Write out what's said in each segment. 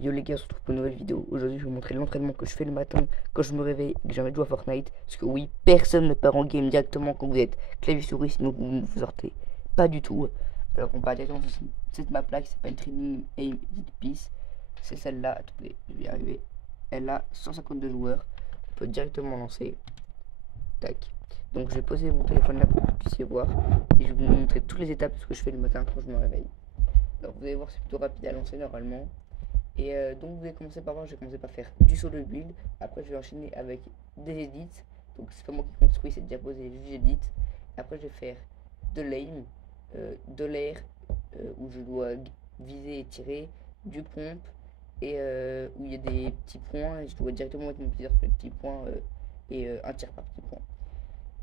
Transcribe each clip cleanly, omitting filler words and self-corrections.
Yo les gars, on se retrouve pour une nouvelle vidéo. Aujourd'hui, je vais vous montrer l'entraînement que je fais le matin quand je me réveille et que j'ai envie de jouer à Fortnite. Parce que oui, personne ne part en game directement quand vous êtes clavier souris, sinon vous sortez. Pas du tout. Alors on part directement sur cette map là qui s'appelle Training Aim Edit Piece. C'est celle-là. Attendez, je vais y arriver. Elle a 152 joueurs. On peut directement lancer. Tac. Donc je vais poser mon téléphone là pour que vous puissiez voir. Et je vais vous montrer toutes les étapes de ce que je fais le matin quand je me réveille. Alors vous allez voir, c'est plutôt rapide à lancer normalement. Et donc vous allez commencer par voir, je vais commencer par faire du solo build. Après je vais enchaîner avec des edits. Donc c'est pas moi qui construis, c'est déjà posé, juste j'édite. Après je vais faire de l'aim, de l'air, où je dois viser et tirer, du pompe, et où il y a des petits points, et je dois directement mettre mon viseur sur les petits points, et un tir par petit point.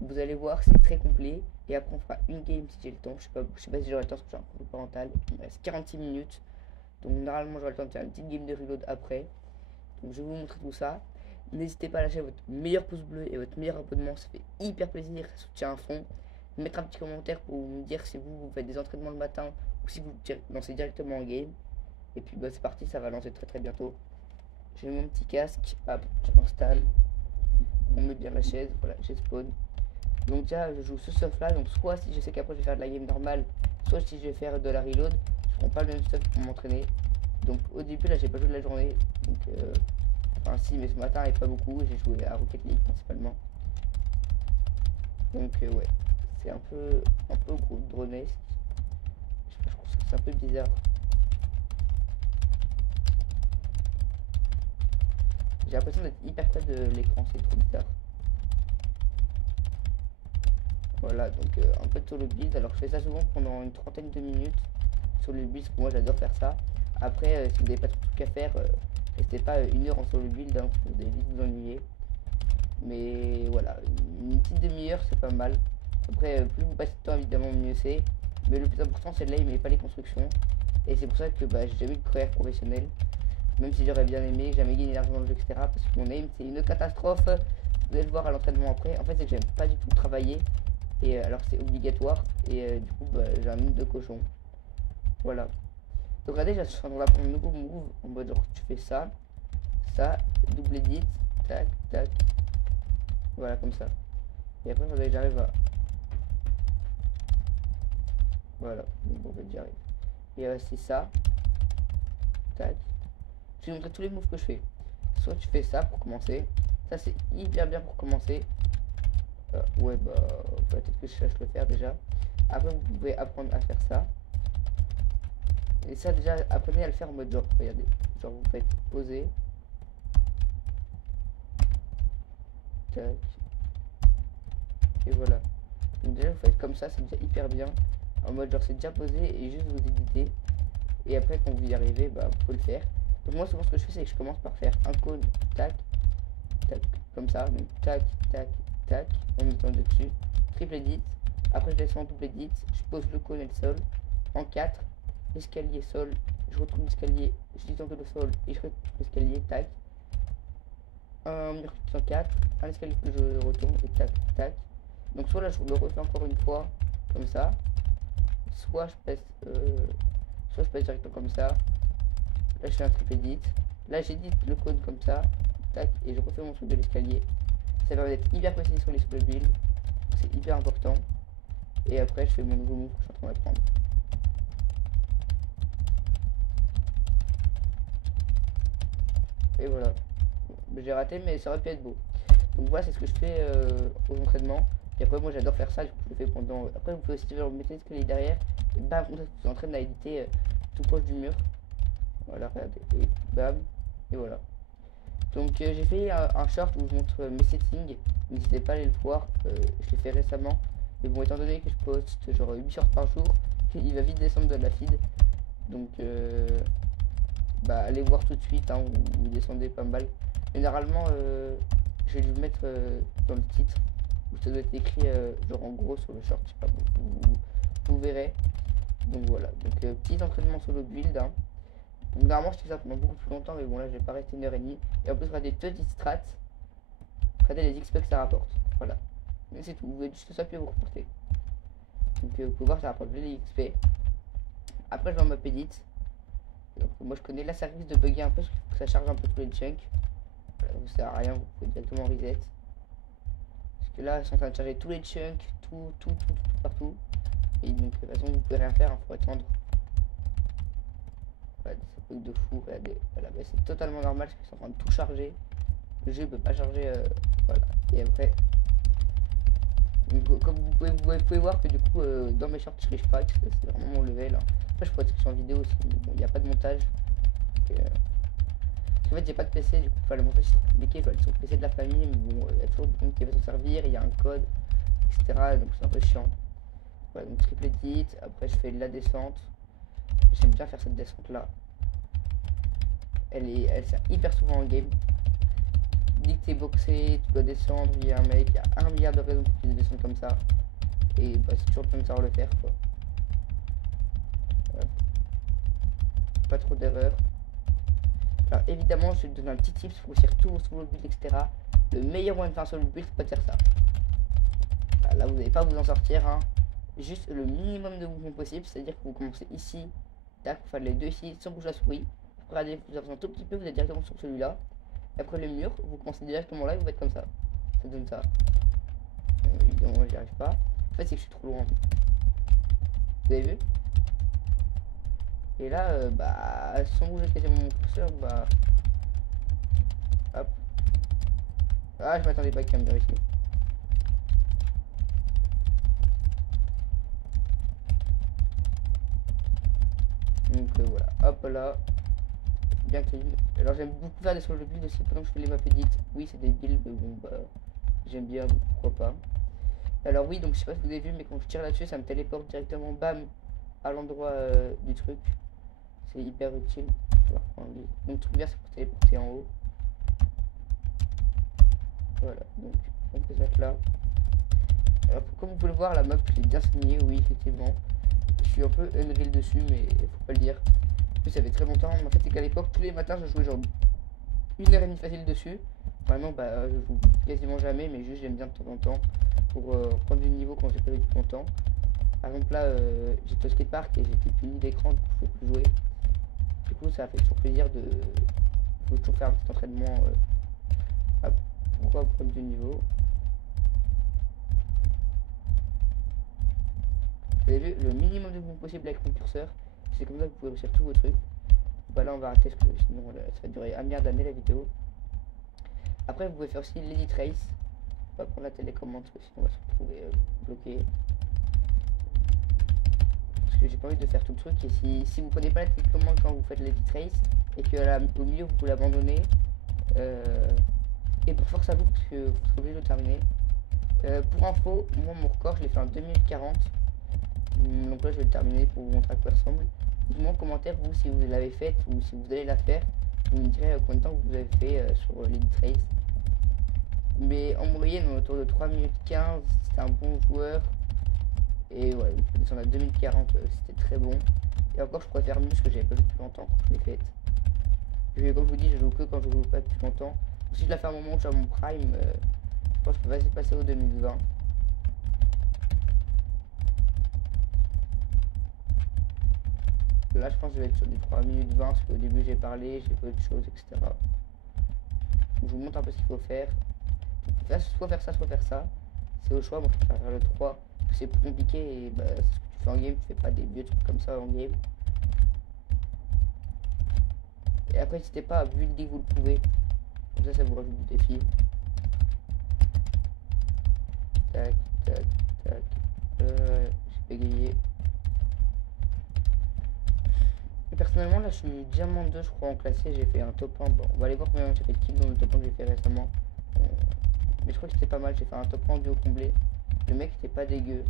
Vous allez voir, c'est très complet. Et après on fera une game si j'ai le temps. Je sais pas si j'aurai le temps parce que j'ai un contrôle parental. Il me reste 46 minutes. Donc normalement j'aurai le temps de faire une petite game de reload après. Donc je vais vous montrer tout ça. N'hésitez pas à lâcher votre meilleur pouce bleu et votre meilleur abonnement, ça fait hyper plaisir, ça soutient à fond. Mettre un petit commentaire pour me dire si vous faites des entraînements le matin ou si vous lancez directement en game. Et puis bah, c'est parti, ça va lancer très bientôt. J'ai mon petit casque, hop, je m'installe. On met bien la chaise, voilà, j'ai spawn. Donc déjà je joue ce stuff là, donc soit si je sais qu'après je vais faire de la game normale, soit si je vais faire de la reload, je prends pas le même stuff pour m'entraîner. Donc au début là j'ai pas joué de la journée, donc enfin si, mais ce matin et pas beaucoup, j'ai joué à Rocket League principalement. Donc ouais, c'est un peu gros dronesque. Je trouve que c'est un peu bizarre. J'ai l'impression d'être hyper près de l'écran, c'est trop bizarre. Voilà, donc un peu de solo build. Alors je fais ça souvent pendant une trentaine de minutes sur le build, parce que moi j'adore faire ça. Après, si vous n'avez pas trop de trucs à faire, restez pas une heure en solo build, hein, vous allez vite vous ennuyer. Mais voilà, une petite demi-heure c'est pas mal. Après, plus vous passez de temps, évidemment, mieux c'est. Mais le plus important c'est l'aim et pas les constructions. Et c'est pour ça que bah, j'ai jamais eu de carrière professionnelle. Même si j'aurais bien aimé, jamais gagné d'argent dans le jeu, etc. Parce que mon aim c'est une catastrophe. Vous allez le voir à l'entraînement après. En fait, c'est que j'aime pas du tout travailler. Et alors c'est obligatoire. Et du coup, bah, j'ai un mine de cochon. Voilà. Donc regardez, je suis en train d'apprendre un nouveau move. En mode genre, tu fais ça, ça, double edit, tac, tac. Voilà, comme ça. Et après, faudrait que j'arrive à... Voilà, bon, en fait, j'y arrive. Et c'est ça. Tac. Je vais vous montrer tous les moves que je fais. Soit tu fais ça pour commencer. Ça, c'est hyper bien pour commencer. Ouais, bah, peut-être que je sache le faire déjà. Après, vous pouvez apprendre à faire ça. Et ça, déjà, apprenez à le faire en mode genre, regardez. Genre, vous faites poser. Tac. Et voilà. Donc déjà vous faites comme ça, c'est déjà hyper bien. En mode genre c'est déjà posé et juste vous éditez. Et après quand vous y arrivez, bah vous pouvez le faire. Donc moi souvent ce que je fais c'est que je commence par faire un cône, tac, tac, comme ça. Donc tac, tac, tac, en mettant dessus. Triple edit. Après je descends en double edit. Je pose le cône et le sol. En 4. Escalier, sol. Je retrouve l'escalier. Je descends le sol et je retrouve l'escalier, tac. Un mur en 4. Un escalier que je retourne et tac, tac. Donc soit là je le refais encore une fois comme ça, soit je passe directement comme ça. Là je fais un triple edit, là j'édite le code comme ça, tac, et je refais mon truc de l'escalier. Ça permet d'être hyper précis sur les solo build, c'est hyper important. Et après je fais mon nouveau move que je suis en train d'apprendre. Et voilà, j'ai raté mais ça aurait pu être beau. Donc voilà, c'est ce que je fais aux entraînements. Et après moi j'adore faire ça, du coup je le fais pendant... Après vous pouvez aussi vous mettre l'escalier derrière. Et bam, vous êtes en train à éditer tout proche du mur. Voilà, regardez. Et bam. Et voilà. Donc j'ai fait un short où je montre mes settings. N'hésitez pas à aller le voir. Je l'ai fait récemment. Mais bon, étant donné que je poste genre 8 shorts par jour, il va vite descendre de la feed. Donc bah allez voir tout de suite, hein, vous descendez pas mal. Généralement je vais lui mettre dans le titre où ça doit être écrit genre en gros sur le short, je sais pas, vous verrez. Donc voilà, donc petit entraînement solo build, hein. Donc normalement je fais ça pendant beaucoup plus longtemps, mais bon là je vais pas rester 1 h 30. Et en plus regardez petites strats, regardez les XP que ça rapporte, voilà. Mais c'est tout, vous pouvez juste ça puis vous reporter. Donc vous pouvez voir ça rapporte les XP. Après je vais en map edit. Donc, moi je connais, là ça risque de bugger un peu parce qu'il faut que ça charge un peu tous les chunks. Voilà, donc ça sert à rien, vous pouvez directement reset. Parce que là, c'est en train de charger tous les chunks, tout partout. Et donc, de toute façon, vous pouvez rien faire, il faut attendre. Voilà, ça bug de fou, regardez. Voilà, bah, c'est totalement normal parce que c'est en train de tout charger. Le jeu peut pas charger, voilà. Et après, donc, comme vous pouvez voir que du coup, dans mes shorts, je triche pas, c'est vraiment mon level. Hein. Après, je pourrais tricher en vidéo aussi, mais bon, il n'y a pas de montage. Donc, en fait, j'ai pas de PC, du coup, le montage c'est trop compliqué. Je dois aller sur le PC de la famille, mais bon, il y a toujours du monde qui va s'en servir, il y a un code, etc. Donc, c'est un peu chiant. Voilà, donc triple edit. Après, je fais la descente. J'aime bien faire cette descente là. Elle sert hyper souvent en game. Dès que t'es boxé, tu dois descendre, il y a un mec, il y a 1 milliard de raisons pour que tu descendes comme ça. Et bah, c'est toujours bien de savoir le faire quoi. Voilà. Pas trop d'erreurs. Alors évidemment, je vais te donner un petit tips pour réussir tout sur le build, etc. Le meilleur moyen de faire sur le build, c'est pas de faire ça. Voilà, là, vous n'allez pas vous en sortir. Hein. Juste le minimum de mouvement possible, c'est-à-dire que vous commencez ici, tac, vous faites les deux ici, sans bouger la souris. Regardez, vous avancez un tout petit peu, vous êtes directement sur celui-là. Après le mur, vous commencez directement là et vous faites comme ça. Ça donne ça. Évidemment, moi j'y arrive pas. En fait, c'est que je suis trop loin. Vous avez vu? Et là, bah, sans bouger quasiment mon curseur, bah. Hop. Ah, je m'attendais pas qu'il me ici. Donc voilà, hop là. Bien clean. Alors j'aime beaucoup faire des solo builds aussi pendant que je fais les maps edit. Oui, c'est des builds, mais bon, bah, j'aime bien, donc pourquoi pas. Alors oui, donc je sais pas si vous avez vu, mais quand je tire là-dessus, ça me téléporte directement, bam, à l'endroit du truc. C'est hyper utile. Donc truc vert, c'est pour téléporter en haut. Voilà, donc on peut se mettre là. Alors comme vous pouvez le voir, la map est bien signée, oui, effectivement. Je suis un peu unreal dessus, mais faut pas le dire. En plus, ça fait très longtemps. En fait, c'est qu'à l'époque, tous les matins, je jouais genre 1h30 facile dessus. Vraiment, bah, je joue quasiment jamais, mais juste j'aime bien de temps en temps pour prendre du niveau quand j'ai pas eu depuis longtemps. Par exemple, là, j'étais au skatepark et j'étais puni d'écran, du coup, je pouvais plus jouer. Du coup, ça a fait toujours plaisir de. Faut toujours faire un petit entraînement. Pourquoi prendre du niveau? Vous avez vu, le minimum de mouvement possible avec mon curseur. C'est comme ça que vous pouvez réussir tous vos trucs. Bah là on va arrêter parce que sinon ça va durer un milliard d'années la vidéo. Après vous pouvez faire aussi l'edit race. On va prendre la télécommande parce que sinon on va se retrouver bloqué. Parce que j'ai pas envie de faire tout le truc. Et si vous prenez pas la télécommande quand vous faites l'edit race et que au milieu vous l'abandonnez, et pour force à vous parce que vous serez obligé de le terminer. Pour info, moi mon record je l'ai fait en 2040. Donc là je vais le terminer pour vous montrer à quoi il ressemble. Dites-moi en commentaire vous si vous l'avez faite ou si vous allez la faire. Vous me direz combien de temps vous avez fait sur l'edit race. Mais en moyenne autour de 3 minutes 15, c'était un bon joueur. Et ouais, on peut descendre à 2040, c'était très bon. Et encore je préfère mieux parce que j'avais pas vu depuis longtemps quand je l'ai faite. Comme je vous dis, je joue que quand je joue pas depuis longtemps. Donc, si je la fais à un moment où je suis à mon prime, je pense que je peux pas passer au 2020. Là je pense que je vais être sur du 3 minutes 20 parce qu'au début j'ai parlé, j'ai fait autre chose, etc. Donc, je vous montre un peu ce qu'il faut faire. Soit faire ça, soit faire ça. C'est au choix, moi je préfère faire le 3. C'est plus compliqué et bah, c'est ce que tu fais en game, tu fais pas des vieux trucs comme ça en game. Et après n'hésitez pas à build dès que vous le pouvez. Comme ça vous rajoute du défi. Tac, tac, tac. J'ai bégayé. Personnellement là je suis diamant 2 je crois en classé, j'ai fait un top 1, bon on va aller voir combien j'ai fait de kills dans le top 1 que j'ai fait récemment. Mais je crois que c'était pas mal, j'ai fait un top 1 duo comblé, le mec était pas dégueu.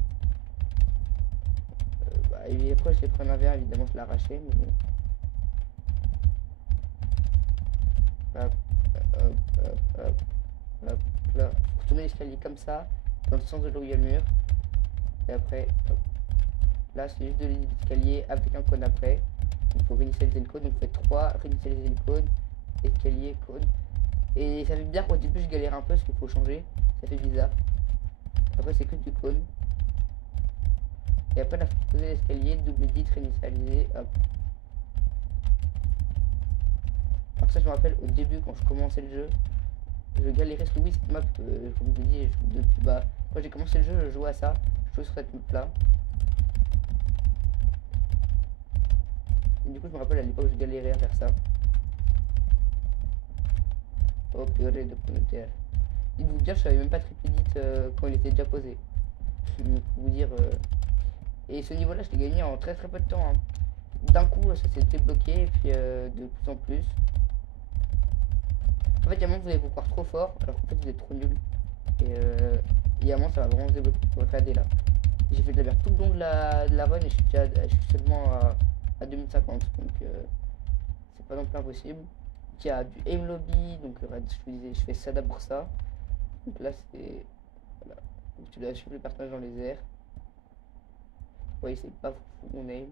Et après je l'ai pris en 1v1 évidemment je l'ai arraché mais bon. Hop, hop, hop, hop, hop, là. Faut tourner l'escalier comme ça, dans le sens de là où il y a le mur. Et après, hop. Là c'est juste de l'escalier avec un cône après. Il faut réinitialiser le code, donc vous faites 3, réinitialiser le code, escalier, code. Et ça fait bizarre, au début je galère un peu parce qu'il faut changer, ça fait bizarre. Après c'est que du code. Et après là faut poser l'escalier, double edit, réinitialiser, hop. ça, je me rappelle au début, quand je commençais le jeu, je galérais parce que oui, cette map, comme je vous dis, depuis bah, quand j'ai commencé le jeu, je jouais à ça. Je jouais sur cette map là. Et du coup, je me rappelle à l'époque, je galérais à faire ça. Oh, purée de pommes de terre. Dites-vous bien, je savais même pas triple edit quand il était déjà posé. Donc, pour vous dire. Et ce niveau là, je l'ai gagné en très peu de temps. Hein. D'un coup, ça s'est débloqué, et puis de plus en plus. En fait, il y a un moment, vous allez vous croire trop fort, alors qu'en fait, vous êtes trop nul. Et à un moment, ça va vraiment se débloquer. Regardez là. J'ai fait de la merde tout le long de la run et je suis seulement à 2050. Donc, c'est pas non plus impossible. Il y a du aim lobby, donc je vous disais, je fais ça d'abord ça. Donc là, c'est. Voilà. Donc, tu dois suivre le personnage dans les airs. Vous voyez, c'est pas fou mon aim.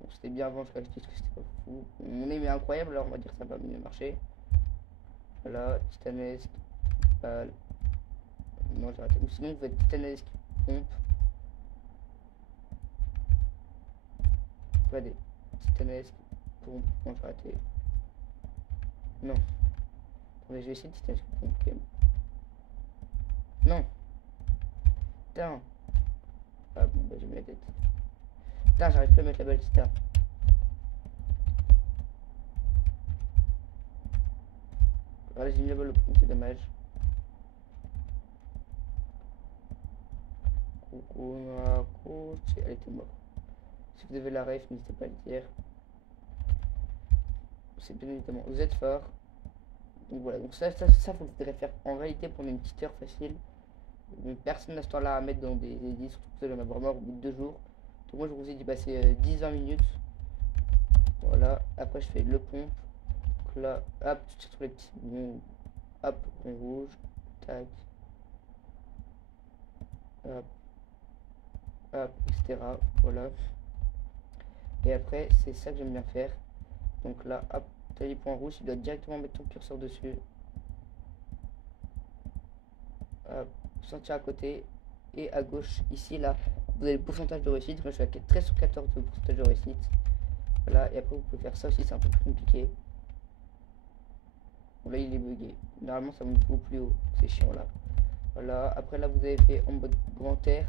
Bon, c'était bien avant, je dis que c'était pas fou. Mon aim est incroyable, alors on va dire que ça va mieux marcher. Voilà, titanesque, balle. Non, j'ai raté. Ou sinon, vous faites titanesque, pompe. Regardez, titanesque, pompe. Non, j'ai raté. Non. Attendez, je vais essayer de titanesque, pompe. Okay. Non. Putain. Ah bon, bah j'ai mis la tête. Putain, j'arrive plus à mettre la balle, putain. Voilà, j'ai mis la balle au pompe, c'est dommage. Coucou, elle était morte. Si vous avez la ref, n'hésitez pas à le dire. C'est bien évidemment. Vous êtes fort. Donc voilà, donc ça vous devrait faire en réalité pendant une petite heure facile. Donc, personne n'a ce temps là à mettre dans des edits, surtout que vous allez en avoir marre au bout de 2 jours. Donc moi je vous ai dit passer 10-20 minutes. Voilà, après je fais le pompe. Donc là, hop, tu tires sur les petits bons. Hop, rond rouge. Tac. Hop. Hop, etc. Voilà. Et après, c'est ça que j'aime bien faire. Donc là, hop, tu as les points rouges, tu dois directement mettre ton curseur dessus. Hop, sentir à côté. Et à gauche, ici, là, vous avez le pourcentage de réussite. Moi, je suis à 13 sur 14 de pourcentage de réussite. Voilà, et après, vous pouvez faire ça aussi, c'est un peu plus compliqué. Bon, là, il est bugué. Normalement, ça monte beaucoup plus haut. C'est chiant, là. Voilà, après, là, vous avez fait en mode grand air.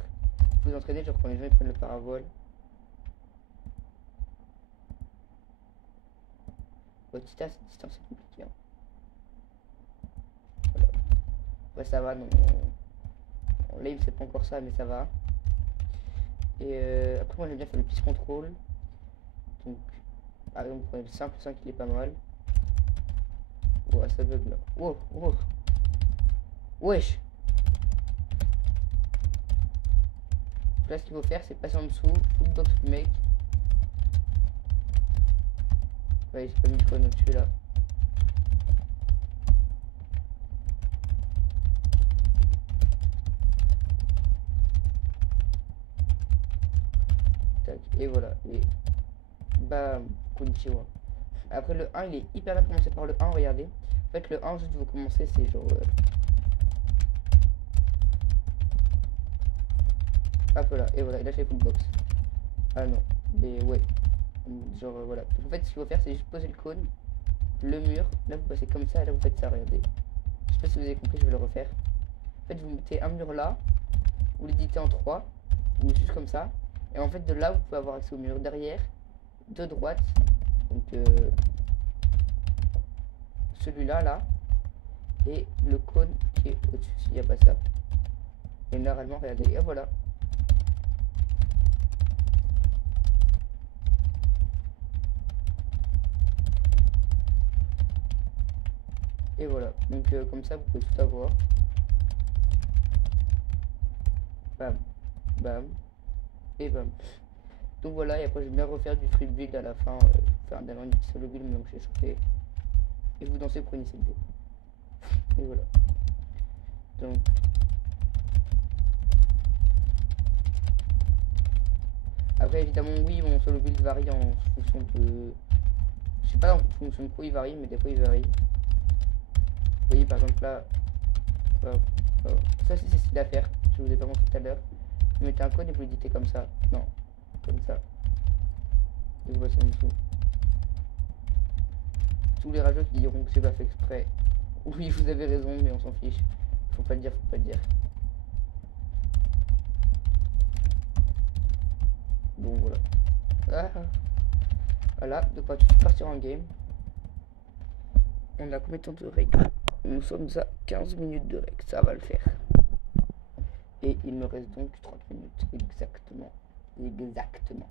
Vous entraînez, genre quand les gens ils prennent le paravol. Distance, c'est compliqué. Hein. Voilà. Ouais, ça va, non. En live, c'est pas encore ça, mais ça va. Et après, moi, j'aime bien faire le petit contrôle. Donc, par exemple, le simple 5, il est pas mal. Ouais, ça bug là. Oh, oh. Wesh. Là, ce qu'il faut faire, c'est passer en dessous, full box le mec. Ouais, j'ai pas mis le cône au-dessus là. Tac, et voilà. Et bam, konnichiwa. Après le 1, il est hyper bien commencé par le 1, regardez. En fait, le 1, juste vous commencez, c'est genre. Hop là, et voilà, et là j'ai full box. Ah non, mais ouais. Genre voilà. Donc, en fait, ce qu'il faut faire, c'est juste poser le cône, le mur. Là, vous passez comme ça, et là, vous faites ça, regardez. Je sais pas si vous avez compris, je vais le refaire. En fait, vous mettez un mur là, vous l'éditez en 3, ou juste comme ça. Et en fait, de là, vous pouvez avoir accès au mur derrière, de droite. Donc, celui-là, là, et le cône qui est au-dessus, s'il n'y a pas ça. Et normalement, regardez, et voilà. Et voilà, donc comme ça vous pouvez tout avoir. Bam, bam, et bam. Donc voilà, et après je vais bien refaire du free build à la fin, faire un dernier petit solo build donc j'ai chauffé. Et vous dansez pour une ICD. Et voilà. Donc. Après évidemment oui mon solo build varie en fonction de. Je sais pas en fonction de quoi il varie, mais des fois il varie. Vous voyez par exemple là, ça c'est facile à faire, je vous ai pas montré tout à l'heure. Vous mettez un code et vous l'éditez comme ça, non, comme ça. Et vous passez en dessous. Tous les rageux qui diront que c'est pas fait exprès. Oui, vous avez raison, mais on s'en fiche. Faut pas le dire, faut pas le dire. Bon, voilà. Ah. Voilà, de quoi tout de suite partir en game. On a combien de temps de règles? Nous sommes à 15 minutes de règles, ça va le faire. Et il me reste donc 30 minutes, exactement. Exactement.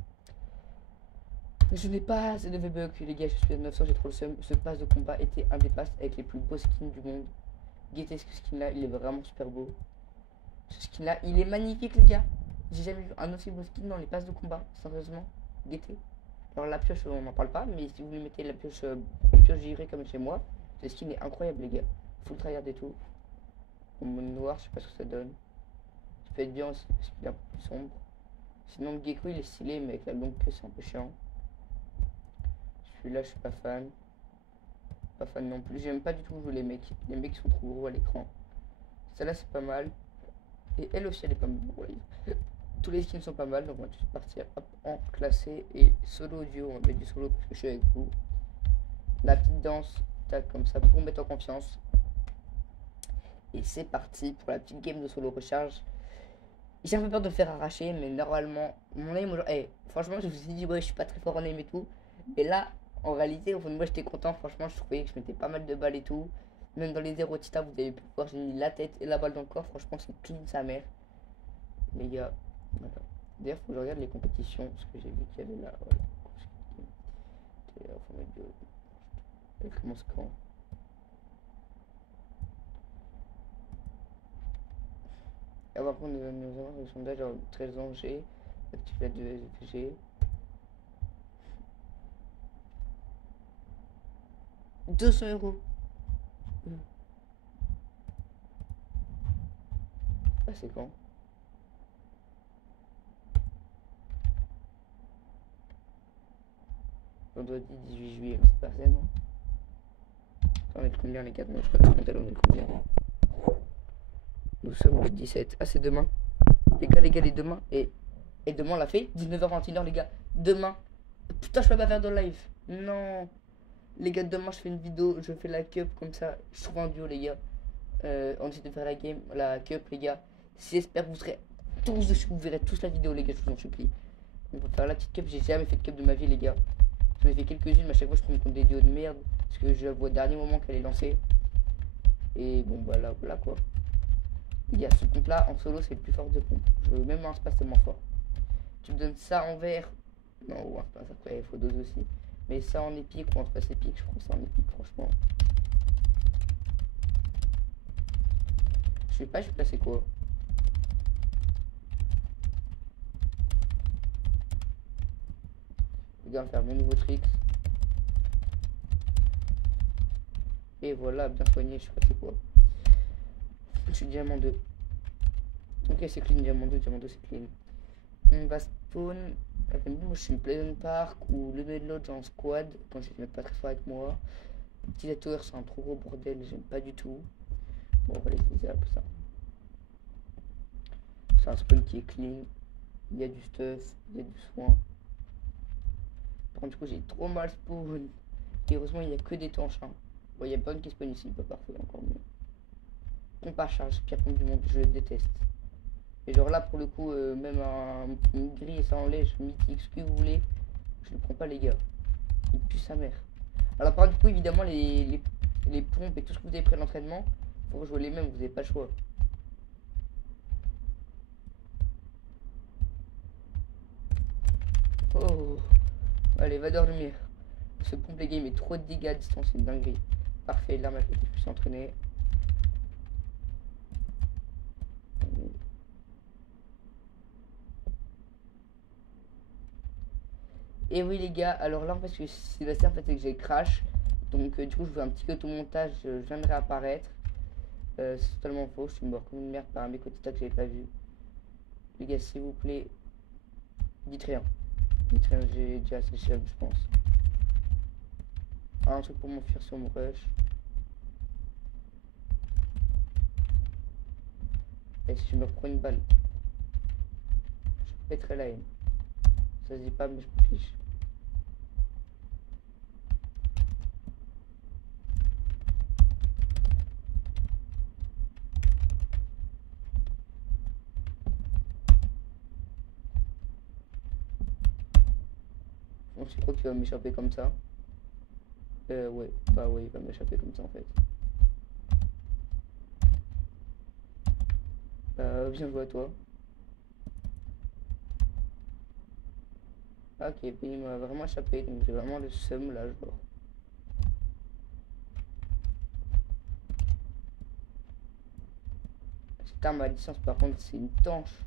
Mais je n'ai pas assez de V-Bucks, les gars, je suis à 900, j'ai trop le seum. Ce pass de combat était un des passes avec les plus beaux skins du monde. Guettez ce skin là, il est vraiment super beau. Ce skin là, il est magnifique, les gars. J'ai jamais vu un aussi beau skin dans les passes de combat, sérieusement. Guettez. Alors la pioche, on n'en parle pas, mais si vous lui mettez la pioche girée comme chez moi, ce skin est incroyable, les gars. Full tryhard et tout. En mode noir, je sais pas ce que ça donne. Ça peut être bien aussi parce qu'il est un peu plus sombre. Sinon le gecko il est stylé, mais avec la longue queue c'est un peu chiant. Celui-là je suis pas fan. Pas fan non plus. J'aime pas du tout jouer les mecs. Les mecs sont trop gros à l'écran. Celle-là c'est pas mal. Et elle aussi elle est pas mal. Ouais. Tous les skins sont pas mal, donc on va tout partir en classé et solo audio. On va mettre du solo parce que je suis avec vous. La petite danse, tac, comme ça pour mettre en confiance. Et c'est parti pour la petite game de solo recharge. J'ai un peu peur de faire arracher, mais normalement, mon aim, franchement, je me suis dit, ouais, je suis pas très fort en aim et tout. Et là, en réalité, au fond de moi, j'étais content. Franchement, je trouvais que je mettais pas mal de balles et tout. Même dans les 0 Tita, vous avez pu voir, j'ai mis la tête et la balle dans le corps. Franchement, c'est clean sa mère. Les gars, voilà. D'ailleurs, faut que je regarde les compétitions, parce que j'ai vu qu'il y avait là. Voilà. Elle commence quand? Avant qu'on nous avons le sondage en 13 ans, j'ai activé la 2SVG. 200 €. Ah, c'est quand? Vendredi 18 juillet, mais c'est pas ça, non? On est le combien, les gars? Moi, je crois que on est le combien? Nous sommes le 17. Ah, c'est demain. Les gars, les demain. Et demain, on l'a fait. 19h, 21h, les gars. Demain. Putain, je peux pas faire de live. Non. Les gars, demain, je fais une vidéo. Je fais la cup comme ça. Je trouve un duo, les gars. On essaie de faire la game, la cup, les gars. J'espère que vous serez tous dessus. Vous verrez tous la vidéo, les gars. Je vous en supplie. On va faire la petite cup. J'ai jamais fait de cup de ma vie, les gars. J'en ai fait quelques-unes, mais à chaque fois, je tombe contre des duos de merde. Parce que je vois au dernier moment qu'elle est lancée. Et bon, bah là, voilà quoi. Il y a ce compte là en solo, c'est le plus fort de compte. Même un space tellement fort. Tu me donnes ça en vert. Non, ou un space après, il faut deux aussi. Mais ça en épique ou en space épique, je prends ça en épique, franchement. Je sais pas, je vais placer quoi. Je vais faire mon nouveau trick. Et voilà, bien soigné, je sais pas c'est quoi. Je suis diamant 2. Ok, c'est clean, diamant 2 c'est clean. On va spawn. Moi je suis Pleasant Park ou le Lodge en squad quand je ne pas très fort avec moi. Petit Tower c'est un trop gros bordel, j'aime pas du tout. Bon, on va les un peu ça. C'est un spawn qui est clean. Il y a du stuff, il y a du soin. Par contre, du coup, j'ai trop mal spawn. Et heureusement, il n'y a que des tanches. Hein. Bon, il y a bonne qui spawn ici, pas parfait, encore mieux. Pompe à charge, pire pompe du monde, je le déteste. Et genre là, pour le coup, même une grille sans lèche, mythique, ce que vous voulez, je le prends pas, les gars. Il pue sa mère. Alors, par contre, du coup, évidemment, les pompes et tout ce que vous avez pris à l'entraînement, faut rejouer les mêmes, vous n'avez pas le choix. Oh, allez, va dormir. Ce pompe, les gars, il met trop de dégâts à distance, c'est une dinguerie. Parfait, l'arme à côté, je puisse s'entraîner. Et oui les gars, alors là parce que Sébastien en fait c'est que j'ai crash. Donc du coup je fais un petit auto-montage, je viens de réapparaître. C'est totalement faux, je suis mort comme une merde par un mec au Tita que j'avais pas vu. Les gars s'il vous plaît, dites rien. Dites rien, j'ai déjà assez cher je pense. Un truc pour m'enfuir sur mon rush. Et si je me reprends une balle, je pèterai la haine. Ça se dit pas mais je me fiche. tu crois qu'il va m'échapper comme ça? Ouais, bah ouais, il va m'échapper comme ça en fait. Bien joué à toi. Ok, puis il m'a vraiment échappé, donc j'ai vraiment le seum là, genre. Cette arme à distance, par contre, c'est une tanche.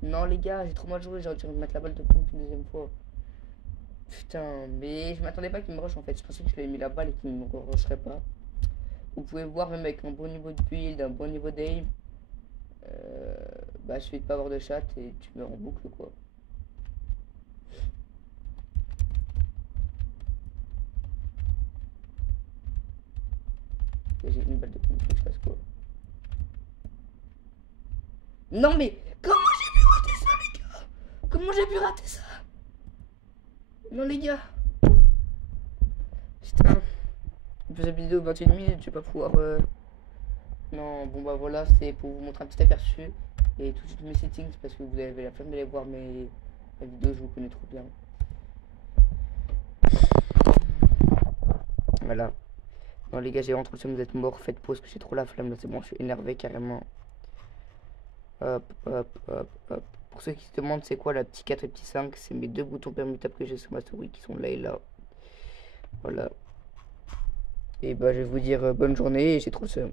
Non, les gars, j'ai trop mal joué, j'aurais dû remettre la balle de pompe une deuxième fois. Putain, mais je m'attendais pas qu'il me rush en fait. Je pensais que je lui avais mis la balle et qu'il ne me rusherait pas. Vous pouvez voir, même avec un bon niveau de build, un bon niveau d'aim, bah, il suffit de pas avoir de chat et tu meurs en boucle quoi. J'ai une balle de pompe, je fasse quoi? Non mais comment j'ai pu rater ça les gars? Comment j'ai pu rater ça? Non les gars. Putain. En plus, la vidéo 21 minutes, je vais pas pouvoir... Non, bon bah voilà, c'est pour vous montrer un petit aperçu. Et tout de suite mes settings, parce que vous avez la flemme d'aller voir mes vidéos, je vous connais trop bien. Voilà. Non les gars, j'ai rentré le seum, vous êtes morts, faites pause, que j'ai trop la flemme, là c'est bon, je suis énervé carrément. Hop, hop, hop, hop. Pour ceux qui se demandent c'est quoi la petite 4 et petit 5, c'est mes deux boutons permutables que j'ai sur ma souris qui sont là et là. Voilà. Et bah je vais vous dire bonne journée et j'ai trop le seum.